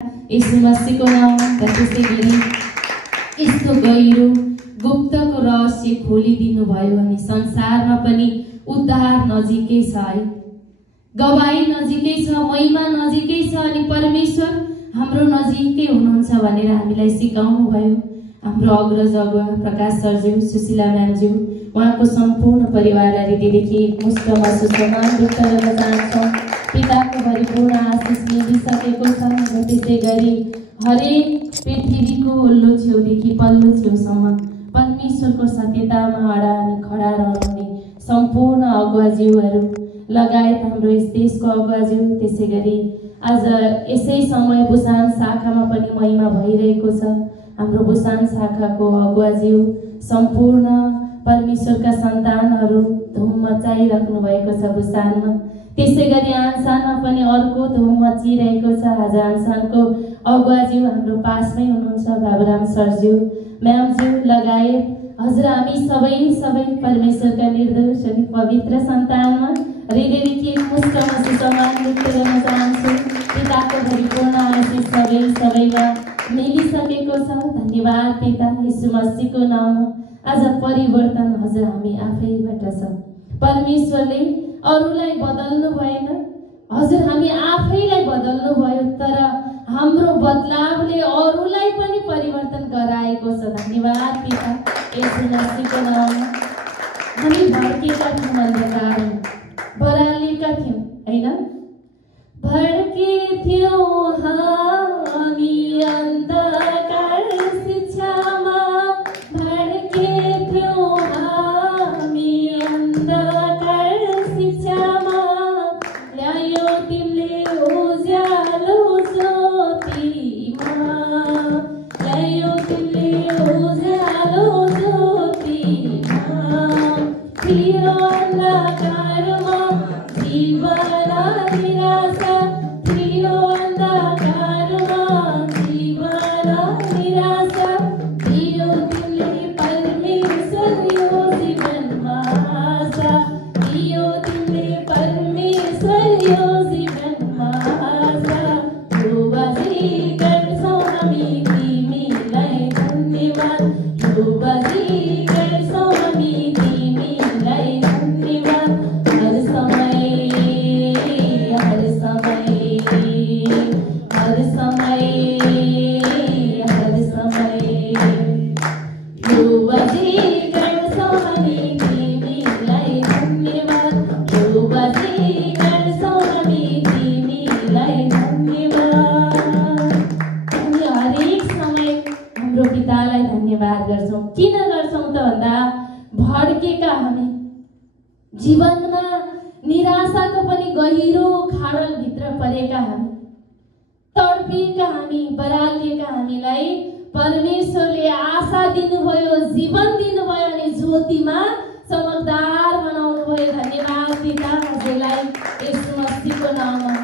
यीशु मसीहको नाममा त्यसै गरी यस्तो गहिरो गुप्तको रहस्य खोलिदिनु भयो भने संसारमा पनि उद्धार नजिकै छ है, गवाई नजिकै छ, महिमा नजिकै छ अनि परमेश्वर हाम्रो नजिकै हुनुहुन्छ भनेर हामीलाई सिकाउनु भयो। हाम्रो अग्रज अगुवा प्रकाश सरज्यू, सुशीला म्यामज्यू, उहाँको सम्पूर्ण परिवारलाई हृदयदेखि मुष्टमा सुसम्मान व्यक्त गर्न चाहन्छौँ। पिताको परिपूर्ण आशिष मिलिसकेको छ र त्यसै गरी हरेक पृथ्वीको ओल्लो छेउदेखि पल्लो छेउसम्म परमेश्वरको सत्यतामा अडा अनि खडा रहने सम्पूर्ण अगुवाज्यूहरू लगायत हाम्रो यस देशको अगुवाज्यू, त्यसै गरी आज यसै समय बुसान शाखामा पनि महिमा भइरहेको छ। हाम्रो बुसान शाखाको अगुवाज्यू सम्पूर्ण परमेश्वरका सन्तानहरू धुम मचाइराख्नु भएको छ बुसानमा। त्यसै गरी आन्सानमा पनि अर्को धुम मचिरहेको छ। आज आन्सानको अगुवाज्यू हाम्रो पासमै हुनुहुन्छ, बाबुराम सरज्यू, म्यामज्यू लगायत हजुर हामी सबै परमेश्वरका निर्दोष अनि पवित्र सन्तानमा हृदयदेखि मुष्टमा सुसम्मान व्यक्त गर्न चाहन्छु। पिताको परिपूर्ण आशिष सबैमा मिलिसकेको छ। धन्यवाद पिता, यीशु मसीहको नाममा आज परिवर्तन हजुर हामी आफैबाट छ। परमेश्वरले अरूलाई बदल्नु भएन, हजुर हामी आफैलाई बदल्नु भयो, तर हाम्रो बदलावले अरूलाई पनि परिवर्तन गराएको छ। धन्यवाद पिता, यीशु मसीहको नाममा। हामी भड्केका थियौँ अन्धकारमा, बरालेका थियौँ हैन, भड्के थियौँ हामी अन्धकार शिक्षामा, भड्के थियौँ हामी अन्धकार शिक्षामा, ल्यायो तिमीले उज्यालो ज्योतिमा, ल्यायो तिमीले उज्यालो ज्योतिमा, थियो अन्धकारमा जीवन निराशा, थियो अन्धकारमा जीवन निराशा, थियो तिमीले परमेश्वर यो जीवनमा आशा, थियो तिमीले परमेश्वर यो जीवनमा आशा। योबाजी गर्छौँ हामी तिमीलाई धन्यवाद, योबाजी गर्छौँ हामी तिमीलाई धन्यवाद। हर समय हर समय हर समय हर समय योबाजी गर्छौँ हामी तिमीलाई धन्यवाद, योबाजी गर्छौँ हामी तिमीलाई धन्यवाद। हामी हरेक समय हाम्रो पितालाई धन्यवाद गर्छौँ। किन गर्छौँ त भन्दा भड्केका हामी, जीवनमा निराशाको पनि गहिरो खाडलभित्र परेका हामी, तडपिएका हामी, बरालिएका हामीलाई परमेश्वरले आशा दिनुभयो, जीवन दिनुभयो अनि ज्योतिमा चमकदार बनाउनु भयो। धन्यवाद पिता हजुरलाई यीशु मसीहको नाममा।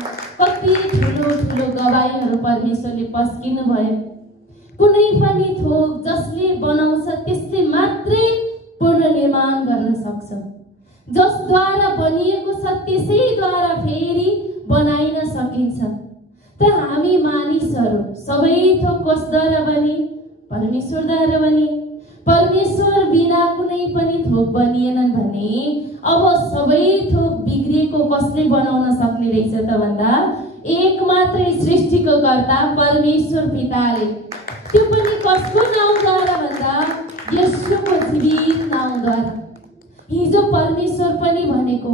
कति ठुलो ठुलो गवाईहरू परमेश्वरले पस्किनु भयो। कुनै पनि थोक जसले बनाउँछ त्यसले मात्रै पूर्ण निर्माण गर्न सक्छ। जसद्वारा बनिएको छ त्यसैद्वारा फेरि बनाइन सकिन्छ। तर हामी मानिसहरू सबै थोक कसद्वारा बने? परमेश्वरद्वारा बने। परमेश्वर बिना कुनै पनि थोक बनिएनन् भने अब सबै थोक बिग्रेको कसले बनाउन सक्ने रहेछ त भन्दा एक मात्रै सृष्टिको कर्ता परमेश्वर पिताले। त्यो पनि कसको नाउँद्वारा भन्दा येशूको जीवित नाउँद्वारा। हिजो परमेश्वर पनि भनेको,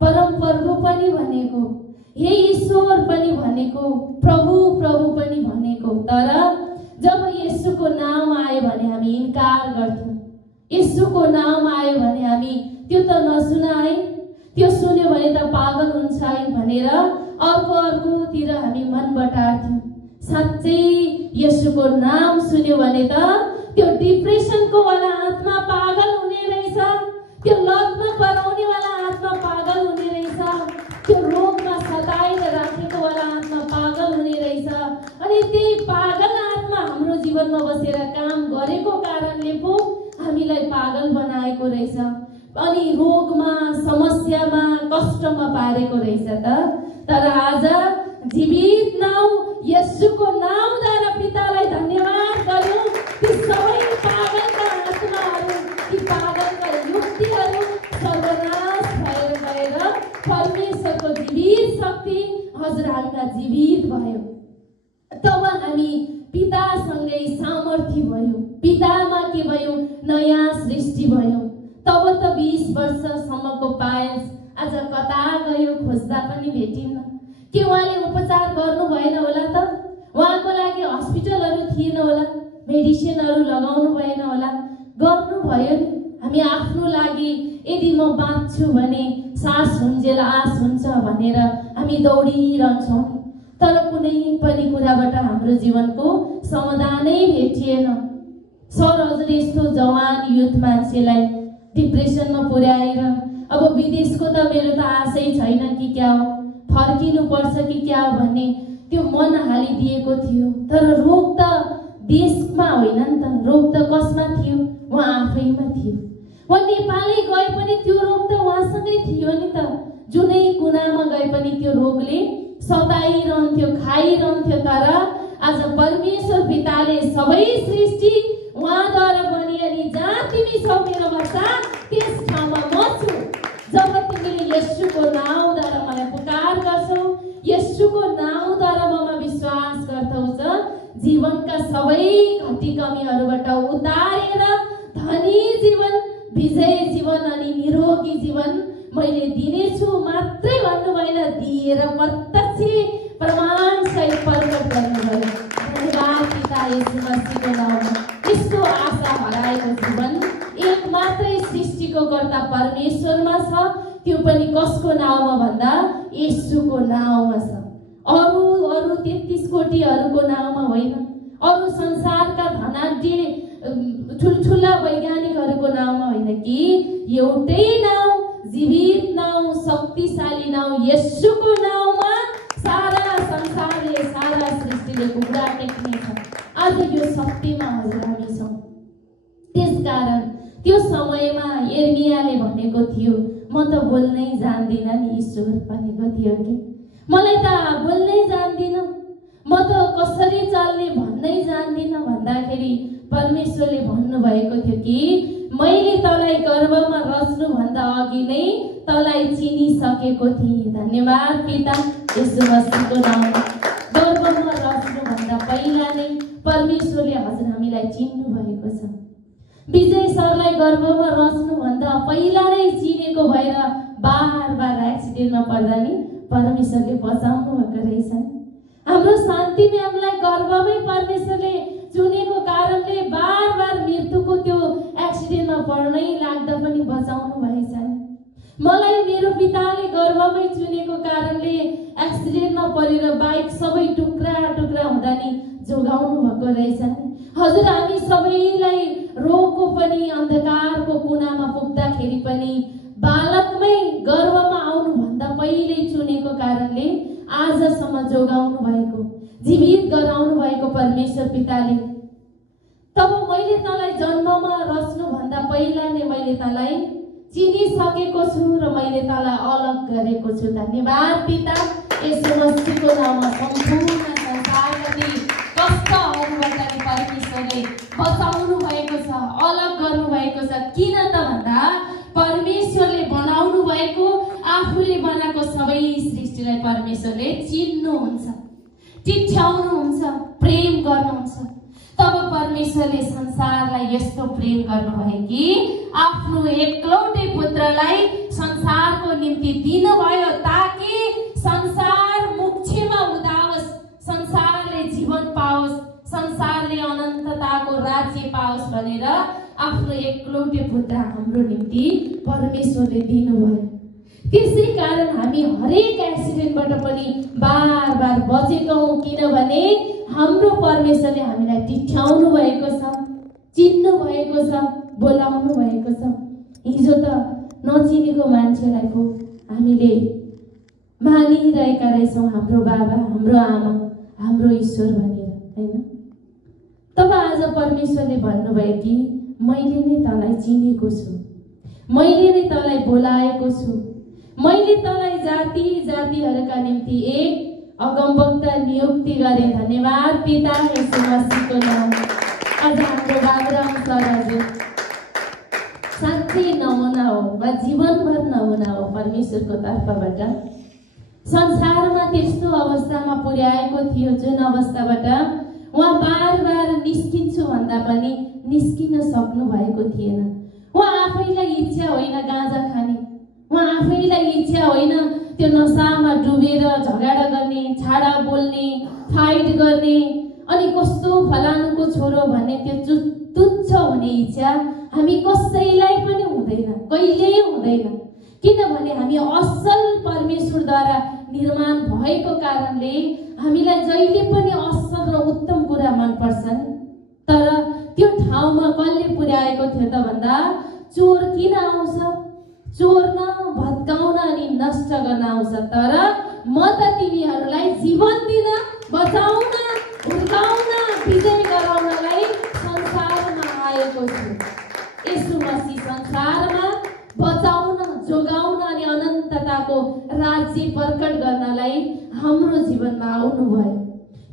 परम प्रभु पनि भनेको, हे ईश्वर पनि भनेको, प्रभु प्रभु पनि भनेको, तर जब येशूको नाम आयो भने हामी इन्कार गर्थ्यौँ। येशूको नाम आयो भने हामी त्यो त नसुना है, त्यो सुन्यो भने त पागल हुन्छ है भनेर अर्कोतिर हामी मन बटार्थ्यौँ। साँच्चै येशूको नाम सुन्यो भने त त्यो डिप्रेसनको वाला आत्मा पागल हुने रहेछ, त्यो लतमा पराउने वाला आत्मा पागल हुने रहेछ, त्यो रोगमा सताएर राखेको वाला आत्मा पागल हुने रहेछ। अनि त्यही पागल आत्मा हाम्रो जीवनमा बसेर काम गरेको कारणले पो हामीलाई पागल बनाएको रहेछ अनि रोगमा, समस्यामा, कष्टमा पारेको रहेछ त। तर आज जीवित नाउँ येशूको नामद्वारा पितालाई धन्यवाद गर्यौं। ती सबै पागलका आत्माहरू, ती पागलका युक्तिहरू सर्वनाश भएर गएर परमेश्वरको जीवित शक्ति हजुर हामीमा जीवित भयो। तब हामी पितासँगै सामर्थ्य भयो, पितामा के भयो, नयाँ सृष्टि भयो। तब त 20 वर्षसम्मको पायल्स आज कता गयो खोज्दा पनि भेटिन्न। के उहाँले उपचार गर्नु भएन होला त? उहाँको लागि हस्पिटलहरू थिएन होला, मेडिसिनहरू लगाउनु भएन होला? गर्नु भयो नि। हामी आफ्नो लागि यदि म बाँच्छु भने सास हुन्जेल आस हुन्छ भनेर हामी दौडिरहन्छौँ, तर कुनै पनि कुराबाट हाम्रो जीवनको समाधानै भेटिएन। सर हजुर यस्तो जवान युथ मान्छेलाई डिप्रेसनमा पुर्याएर अब विदेशको त मेरो त आशै छैन कि क्या हो, फर्किनु पर्छ कि क्या हो भन्ने त्यो मन हालिदिएको थियो। तर रोग त देशमा होइन नि त, रोग त कसमा थियो? उहाँ आफैमा थियो। उहाँ नेपालै गए पनि त्यो रोग त उहाँसँगै थियो नि त। जुनै कुनामा गए पनि त्यो रोगले सताइरहन्थ्यो, खाइरहन्थ्यो। तर आज परमेश्वर पिताले सबै सृष्टि उहाँद्वारा बनी अनि जहाँ तिमी छौ मेरो बच्चा त्यस ठाउँमा म छु। जब तिमीले येशूको नाउँद्वारा मलाई पुकार गर्छौ, येशूको नाउँद्वारा ममा विश्वास गर्छौ, जीवनका सबै घटी कमीहरूबाट उतारेर धनी जीवन, विजय जीवन अनि निरोगी जीवन मैले दिनेछु मात्रै भन्नु भएन, दिएर प्रत्यक्ष प्रमाण सहित प्रकट गर्नुभयो। धन्यवाद पिता येशू मसीहको नाममा। यस्तो आशा हराएको जीवन एक मात्रै सृष्टिको कर्ता परमेश्वरमा छ, त्यो पनि कसको नाउँमा भन्दा येशूको नाउँमा छ। अरू 33 कोटीहरूको नाउँमा होइन, अरू संसारका धनाढ्य ठुल्ठुला वैज्ञानिकहरूको नाउँमा होइन कि एउटै नाउँ, जीवित नाउँ, शक्तिशाली नाउँ येशूको नाउँमा सारा संसारले, सारा सृष्टिले घुँडा टेक्नेछ। आज यो शक्तिमा हजुर हामी छौँ। त्यसकारण त्यो समयमा यिर्मियाले भनेको थियो, म त बोल्नै जान्दिनँ नि, ईश्वर भनेको थियो कि मलाई त बोल्नै जान्दिनँ, म त कसरी चल्ने भन्नै जान्दिनँ भन्दाखेरि परमेश्वरले भन्नुभएको थियो कि मैले तँलाई गर्भमा रच्नुभन्दा अघि नै तँलाई चिनिसकेको थिएँ। धन्यवाद पिता येशू मसीहको नाममा। गर्भमा रच्नुभन्दा पहिला नै परमेश्वरले हजुर हामीलाई चिन्नु भएको छ। विजय सरलाई गर्भमा रच्नुभन्दा पहिला नै चिनेको भएर बार बार एक्सिडेन्टमा पर्दा नि परमेश्वरले बचाउनु भएको रहेछ। हाम्रो शान्ति म्यामलाई गर्भमै परमेश्वरले चुनेको कारणले बार बार मृत्युको त्यो एक्सिडेन्टमा पर्नै लाग्दा पनि बचाउनु भएछ। मलाई मेरो पिताले गर्भमै चुनेको कारणले एक्सिडेन्टमा परेर बाइक सबै टुक्रा टुक्रा हुँदा नि जोगाउनु भएको रहेछ। हजुर हामी सबैलाई रोगको पनि अन्धकारको कुनामा पुग्दाखेरि पनि बालकमै गर्भमा आउनुभन्दा पहिल्यै चुनेको कारणले आजसम्म जोगाउनु भएको, जीवित गराउनु भएको परमेश्वर पिताले। तब मैले तँलाई जन्ममा रच्नुभन्दा पहिला नै मैले तँलाई चिनिसकेको छु र मैले तँलाई अलग गरेको छु। धन्यवाद पिता येशू मसीहको नाममा। सम्पूर्ण संसारका कष्टहरूबाट परमेश्वरले बचाउनु भएको छ, अलग गर्नु भएको छ। किन त भन्दा परमेश्वरले बनाउनु भएको, आफूले बनाएको सबै सृष्टिलाई परमेश्वरले चिन्नुहुन्छ, टिठ्याउनुहुन्छ, प्रेम गर्नुहुन्छ। तब परमेश्वरले संसारलाई यस्तो प्रेम गर्नुभयो कि आफ्नो एकलौटे पुत्रलाई संसारको निम्ति दिनुभयो, ताकि संसार मोक्षमा उदाओस्, संसारले जीवन पाओस्, संसारले अनन्तताको राज्य पाओस् भनेर आफ्नो एकलौटे पुत्र हाम्रो निम्ति परमेश्वरले दिनुभयो। त्यसै कारण हामी हरेक एक्सिडेन्टबाट पनि बार बार बचेका हौँ, किनभने हाम्रो परमेश्वरले हामीलाई टिठ्याउनु भएको छ, चिन्नु भएको छ, बोलाउनु भएको छ। हिजो त नचिनेको मान्छेलाई पो हामीले मानिरहेका रहेछौँ हाम्रो बाबा, हाम्रो आमा, हाम्रो ईश्वर भनेर, हैन? तब आज परमेश्वरले भन्नुभयो कि मैले नै तँलाई चिनेको छु, मैले नै तँलाई बोलाएको छु, मैले तँलाई जाति जातिहरूका निम्ति एक अगमवक्ता नियुक्ति गरे। धन्यवाद पिता येशू मसीहको नाम। आज हाम्रो बाबुराम सर हजुर साँच्चै नमुना हो वा जीवनभर नमुना हो परमेश्वरको तर्फबाट। संसारमा त्यस्तो अवस्थामा पुर्याएको थियो जुन अवस्थाबाट उहाँ बार बार निस्किन्छु भन्दा पनि निस्किन सक्नु भएको थिएन। उहाँ आफैलाई इच्छा होइन गाँजा खाने, उहाँ आफैलाई इच्छा होइन त्यो नसामा डुबेर झगडा गर्ने, छाडा बोल्ने, फाइट गर्ने, अनि कस्तो फलानुको छोरो भन्ने त्यो तुच्छ हुने इच्छा हामी कसैलाई पनि हुँदैन, कहिल्यै हुँदैन। किनभने हामी असल परमेश्वरद्वारा निर्माण भएको कारणले हामीलाई जहिले पनि असल र उत्तम कुरा मन पर्छन्। तर त्यो ठाउँमा कसले पुर्याएको थियो त भन्दा चोर किन आउँछ? चोर्न, भत्काउन अनि नष्ट गर्न आउँछ। तर म त तिमीहरूलाई जीवन दिन, बचाउन, हुर्काउन, विजय गराउनलाई संसारमा आएको छु। येशू मसीह संसारमा बचाउन, जोगाउन अनि अनन्तताको राज्य प्रकट गर्नलाई हाम्रो जीवनमा आउनुभयो।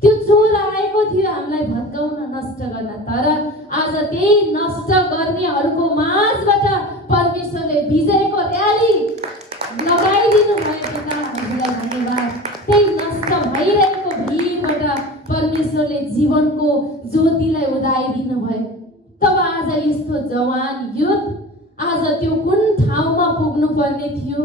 त्यो चोर आएको थियो हामीलाई भत्काउन, नष्ट गर्न। तर आज त्यही नष्ट गर्नेहरूको माझबाट परमेश्वरले विजयको र्याली लगाइदिनु भयो। पिता हजुरलाई धन्यवाद। त्यही नष्ट भइरहेको भिडबाट परमेश्वरले जीवनको ज्योतिलाई उदाइदिनु भयो। तब आज यस्तो जवान युथ आज त्यो कुन ठाउँमा पुग्नु पर्ने थियो,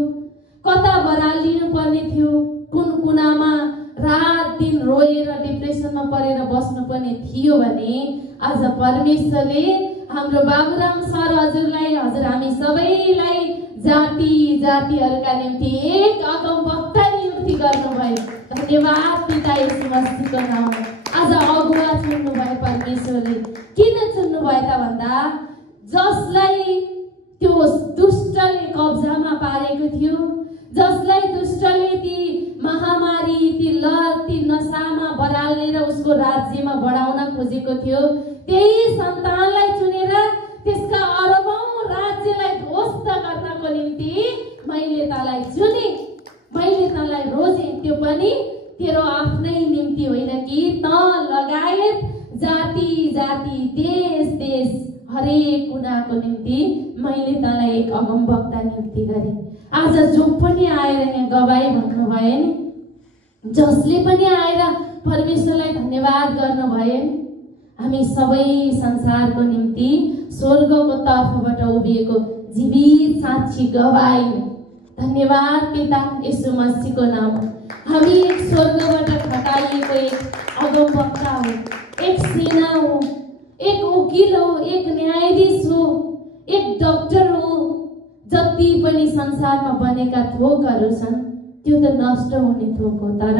कता बरालिनु पर्ने थियो, कुन कुनामा रात दिन रोएर डिप्रेसनमा परेर बस्नु पर्ने थियो भने आज परमेश्वरले हाम्रो बाबुराम सर हजुरलाई, हजुर हामी सबैलाई जाति जातिहरूका निम्ति एक अगमवक्ता नियुक्ति गर्नुभयो। धन्यवाद पिता येशू मसीहको नाममा। आज अगुवा चुन्नुभयो परमेश्वरले। किन चुन्नुभयो त भन्दा जसलाई त्यो दुष्टले कब्जामा पारेको थियो, जसलाई दुष्टले ती महामारी, ती लत, ती नसामा बराल्ने र उसको राज्यमा बढाउन खोजेको थियो, त्यही सन्तानलाई चुनेर त्यसका अरबौं राज्यलाई ध्वस्त गर्नको निम्ति मैले तँलाई चुने, मैले तँलाई रोजे। त्यो पनि तेरो आफ्नै निम्ति होइन कि तँ लगायत जाति जाति, देश देश, हरेक कुनाको निम्ति मैले तँलाई एक अगमवक्ता नियुक्ति गरेँ। आज जो पनि आएर यहाँ गवाई भन्नुभयो नि, जसले पनि आएर परमेश्वरलाई धन्यवाद गर्नुभयो नि, हामी सबै संसारको निम्ति स्वर्गको तर्फबाट उभिएको जीवित साक्षी गवाई। धन्यवाद पिता येशू मसीहको नाममा। हामी एक स्वर्गबाट खटाइएको एक अगमवक्ता हो, एक सेना हो, एक वकिल हो, एक न्यायाधीश हो, एक डाक्टर हो। जति पनि संसारमा बनेका थोकहरू छन् त्यो त नष्ट हुने थोक हो। तर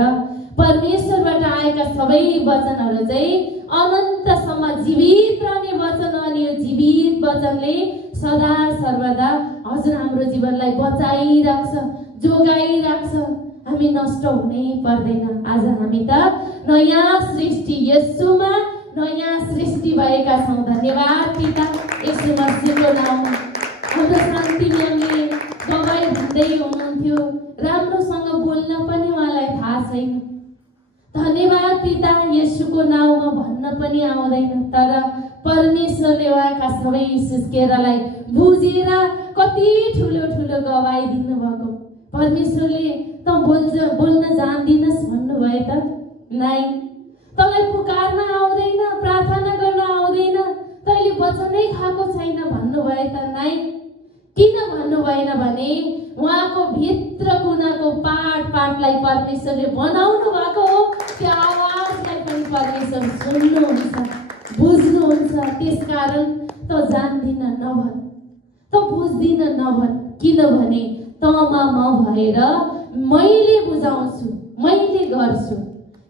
परमेश्वरबाट आएका सबै वचनहरू चाहिँ अनन्तसम्म जीवित रहने वचन। अनि यो जीवित वचनले सदा सर्वदा हजुर हाम्रो जीवनलाई बचाइराख्छ, जोगाइराख्छ। हामी नष्ट हुनै पर्दैन। आज हामी त नयाँ सृष्टि येशूमा नयाँ सृष्टि भएका छौँ। धन्यवाद पिता येशू मसीहको नाममा। हाम्रो शान्ति म्यामले गवाई भन्दै हुनुहुन्थ्यो, राम्रोसँग बोल्न पनि उहाँलाई थाहा छैन। धन्यवाद पिता येशूको नाममा भन्न पनि आउँदैन। तर परमेश्वरले उहाँका सबै सुस्केरालाई बुझेर कति ठुलो ठुलो गवाई दिनुभएको। परमेश्वरले त बोल्न जान्दिनस् भन्नुभयो त? नाइ। तँलाई पुकार्न आउँदैन, प्रार्थना गर्न आउँदैन, तैँले वचनै खाएको छैन भन्नुभयो त? नाइ। किन भन्नु भएन भने उहाँको भित्र कुनाको पाठलाई परमेश्वरले बनाउनु भएको हो। त्यो आवाजलाई पनि परमेश्वर सुन्नुहुन्छ, बुझ्नुहुन्छ। त्यसकारण त जान्दिन नभन, त बुझ्दिन नभन। किनभने तँमा म भएर मैले बुझाउँछु, मैले गर्छु।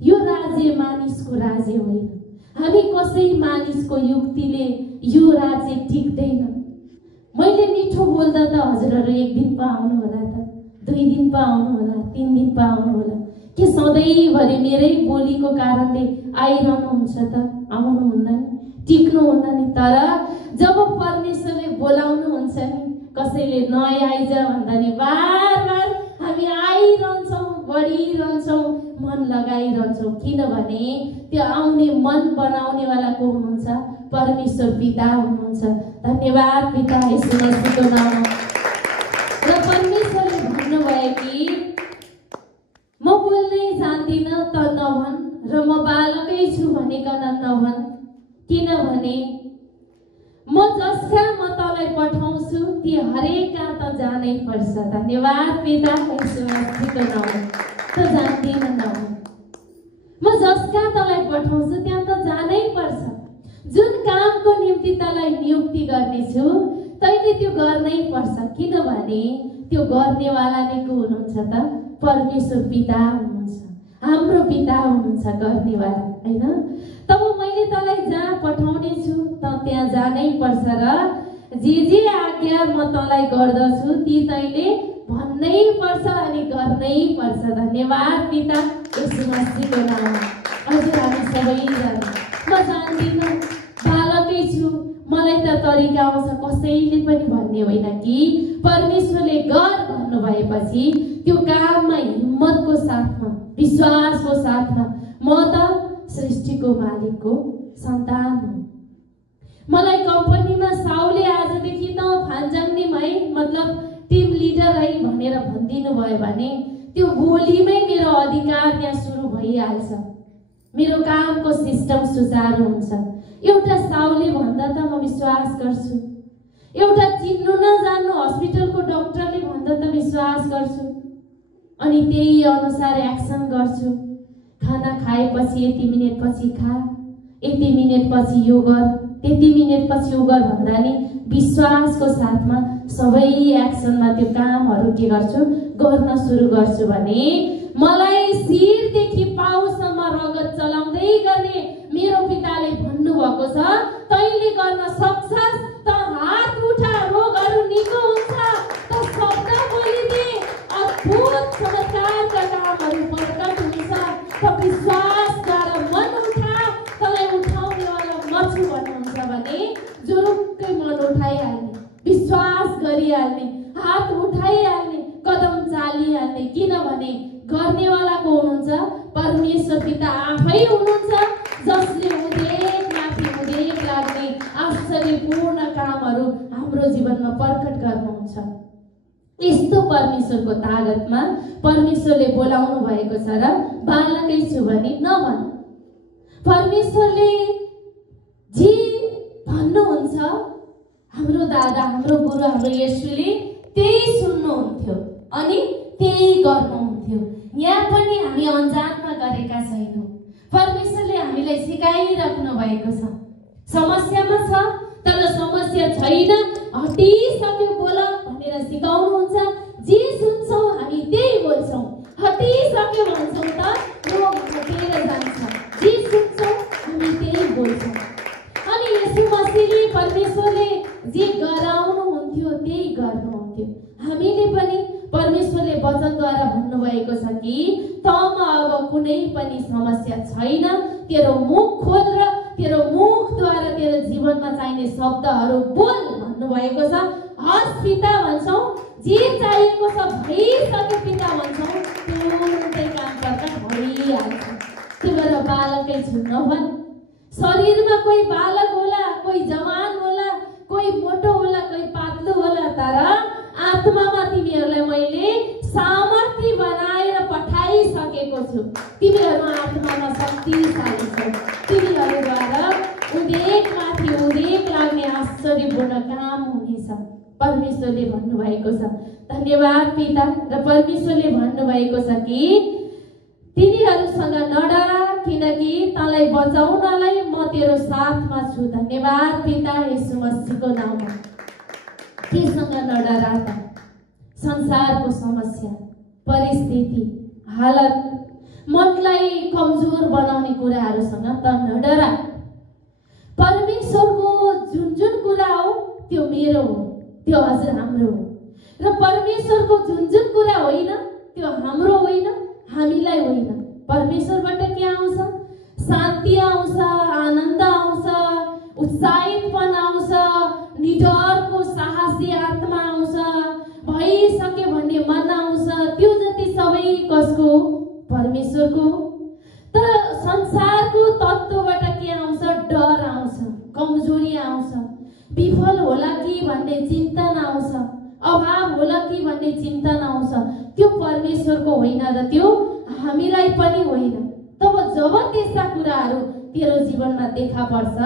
यो राज्य मानिसको राज्य होइन। हामी कसै मानिसको युक्तिले यो राज्य टिक्दैन। मैले मिठो बोल्दा त हजुरहरू एक दिन पो आउनु होला त, 2 दिन पो आउनु होला, 3 दिन पो आउनु होला। के सधैँभरि मेरै बोलीको कारणले आइरहनुहुन्छ त? आउनुहुन्न नि, टिक्नुहुन्न नि। तर जब परमेश्वरले बोलाउनुहुन्छ नि, कसैले नआइज भन्दा नि बार बार हामी आइरहन्छौँ, बढिरहन्छौँ, मन लगाइरहन्छौँ, किनभने त्यो आउने मन बनाउनेवाला को हुनुहुन्छ? परमेश्वर पिता हुनुहुन्छ। धन्यवाद पिता येशू मसीहको नाममा। र परमेश्वरले भन्नुभयो कि म बोल्नै जान्दिनँ त नभन, र म बालकै छु भनिकन नभन, किनभने म जसका म तँलाई पठाउँछु ती हरेकका त जानै पर्छ। धन्यवाद पिता येशू मसीहको नाममा। त जान्दिन नभन, म जसका तँलाई पठाउँछु त्यहाँ त जानै पर्छ। जुन कामको निम्ति तँलाई नियुक्ति गर्नेछु तैँले त्यो गर्नै पर्छ, किनभने त्यो गर्नेवाला नै को हुनुहुन्छ त? परमेश्वर पिता हुनुहुन्छ, हाम्रो पिता हुनुहुन्छ गर्नेवाला, हैन? तब मैले तँलाई जहाँ पठाउने छु त त्यहाँ जानै पर्छ र जे आज्ञा म तँलाई गर्दछु ती तैँले भन्नै पर्छ अनि गर्नै पर्छ। धन्यवाद पिता येशू मसीहको नाममा। हजुर हामी सबैजना म जान्दिनँ, बालकै छु, मलाई त तरिका आउँछ कसैले पनि भन्ने होइन कि परमेश्वरले गर भन्नुभएपछि त्यो काममा हिम्मतको साथमा, विश्वासको साथमा म त सृष्टिको मालिकको सन्तान हुँ। मलाई कम्पनीमा साउले आजदेखि त फान्जाङ्ने है, मतलब टिम लिडर है भनेर भनिदिनु भयो भने त्यो भोलिमै मेरो अधिकार त्यहाँ सुरु भइहाल्छ, मेरो कामको सिस्टम सुचारू हुन्छ। एउटा साउले भन्दा त म विश्वास गर्छु, एउटा चिन्नु नजान्नु हस्पिटलको डाक्टरले भन्दा त विश्वास गर्छु, अनि त्यही अनुसार एक्सन गर्छु। खाना खाएपछि यति मिनेटपछि खा, यति मिनेटपछि यो गर, त्यति मिनेटपछि यो गर भन्दा नि विश्वासको साथमा सबै एक्सनमा त्यो कामहरू के गर्छु? गर्न सुरु गर्छु। भने मलाई शिरदेखि पाउसम्म रगत चलाउँदै गर्ने मेरो पिताले भन्नुभएको छ, तैँले गर्न सक्छस् त हात उठा, रोगहरू निको हुन्छ, त शब्द बोलिदे, अद्भुत चमत्कारका कामहरू प्रकट हुन्छ, त विश्वासद्वारा मन उठा, तँलाई उठाउनेवाला म छु भन्नुहुन्छ भने जुरुक्कै मन उठाइहाल्ने, विश्वास गरिहाल्ने, हात उठाइहाल्ने, कदम चालिहाल्ने, किनभने गर्नेवाला को हुनुहुन्छ? परमेश्वर पिता आफै हुनुहुन्छ, जसले उदेक माथि उदेक लाग्ने आश्चर्यपूर्ण कामहरू हाम्रो जीवनमा प्रकट गर्नुहुन्छ। यस्तो परमेश्वरको तागतमा परमेश्वरले बोलाउनु भएको छ र बालकै छु भने नभन। परमेश्वरले जे भन्नुहुन्छ हाम्रो दादा, हाम्रो गुरु, हाम्रो येशूले त्यही सुन्नुहुन्थ्यो अनि त्यही गर्नुहुन्थ्यो। यहाँ पनि हामी अन्जानमा गरेका छैनौँ, परमेश्वरले हामीलाई सिकाइराख्नु भएको छ। समस्यामा छ तर समस्या छैन, हटिसक्यो बोल भनेर सिकाउनुहुन्छ। जे सुन्छौँ हामी त्यही बोल्छौँ, हटिसक्यो भन्छौँ त रोग हटेर जान्छ। जे सुन्छौँ हामी त्यही बोल्छौँ। अनि येशू मसीहले, परमेश्वरले जे गराउनुहुन्थ्यो त्यही गर्नुहुन्थ्यो। हामीले पनि परमेश्वरले वचनद्वारा भन्नुभएको छ कि तँमा अब कुनै पनि समस्या छैन, तेरो मुख खोल र तेरो मुखद्वारा तेरो जीवनमा चाहिने शब्दहरू बोल भन्नुभएको छ। हस् पिता भन्छौँ, जे चाहिएको छ भइसक्यो पिता भन्छौँ, तुरुन्तै काम प्रकट भइहाल्छ। त्यो भएर बालकै छु नभन। शरीरमा कोही बालक होला, कोही जवान होला, कोही मोटो होला, कोही पातलो होला, तर आत्मामा तिमीहरूलाई मैले सामर्थ्य बनाएर पठाइसकेको छु। तिमीहरू आत्मामा शक्तिशाली छौ, तिमीहरूद्वारा उदेक माथि उदेक लाग्ने आश्चर्यपूर्ण काम हुनेछ, परमेश्वरले भन्नुभएको छ। धन्यवाद पिता। र परमेश्वरले भन्नुभएको छ कि तिनीहरूसँग नडरा, किनकि तँलाई बचाउनलाई म तेरो साथमा छु। धन्यवाद पिता येशू मसीहको नाममा। केसँग नडरा त? संसारको समस्या, परिस्थिति, हालत, मनलाई कमजोर बनाउने कुराहरूसँग त नडरा। परमेश्वरको जुन जुन कुरा हो त्यो मेरो हो, त्यो हजुर हाम्रो हो। र परमेश्वरको जुन जुन कुरा होइन त्यो हाम्रो होइन, हामीलाई होइन। परमेश्वरबाट के आउँछ? शान्ति आउँछ, आनन्द आउँछ, उत्साहितपन आउँछ, निडरको साहसी आत्मा आउँछ, भइसक्यो भन्ने मन आउँछ। त्यो जति सबै कसको? परमेश्वरको। तर संसारको तत्त्वबाट के आउँछ? डर आउँछ, कमजोरी आउँछ, विफल होला कि भन्ने चिन्तन आउँछ, अभाव होला कि भन्ने चिन्तन आउँछ। त्यो परमेश्वरको होइन र त्यो हामीलाई पनि होइन। तब जब त्यस्ता कुराहरू तेरो जीवनमा देखा पर्छ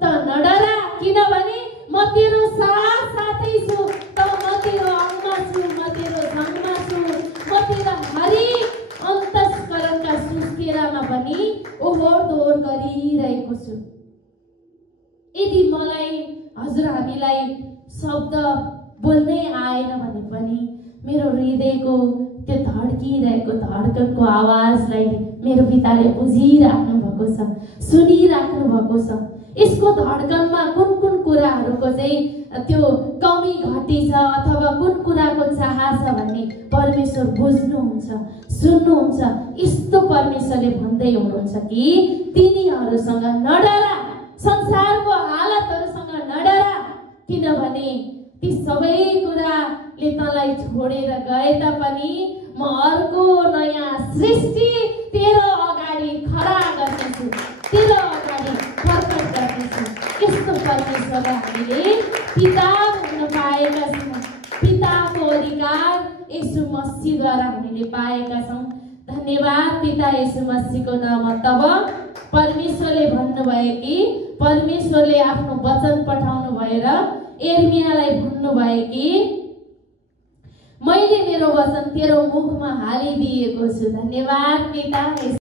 त नडरा, किनभने म तेरो साथै छु। त म तेरो अङ्गमा छु, म तेरो सँगमा छु, म तेरो हरेक अन्तस्करणका सुस्केरामा पनि ओहोर दोहोर गरिरहेको छु। यदि मलाई हजुर हामीलाई शब्द बोल्नै आएन भने पनि मेरो हृदयको त्यो धड्किरहेको धड्कनको आवाजलाई मेरो पिताले बुझिराख्नु भएको छ, सुनिराख्नु भएको छ। यसको धड्कनमा कुन कुन कुराहरूको चाहिँ त्यो कमी घटी छ अथवा कुन कुराको चाह छ भन्ने परमेश्वर बुझ्नुहुन्छ, सुन्नुहुन्छ। यस्तो परमेश्वरले भन्दै हुनुहुन्छ कि तिनीहरूसँग नडरा, संसारको हालतहरूसँग नडरा, किनभने ती सबै कुराले तँलाई छोडेर गए तापनि म अर्को नयाँ सृष्टि तेरो अगाडि खडा गर्नेछु, तेरो अगाडि प्रकट गर्नेछु। यस्तो परमेश्वरलाई हामीले पिता भन्न पाएका छौँ। पिताको अधिकार येशू मसीहद्वारा हामीले पाएका छौँ। धन्यवाद पिता येशू मसीहको नाममा। तब परमेश्वरले भन्नुभयो कि परमेश्वरले आफ्नो वचन पठाउनु भएर एर्मियालाई भन्नुभयो कि मैले मेरो वचन तेरो मुखमा हालिदिएको छु। धन्यवाद पिता।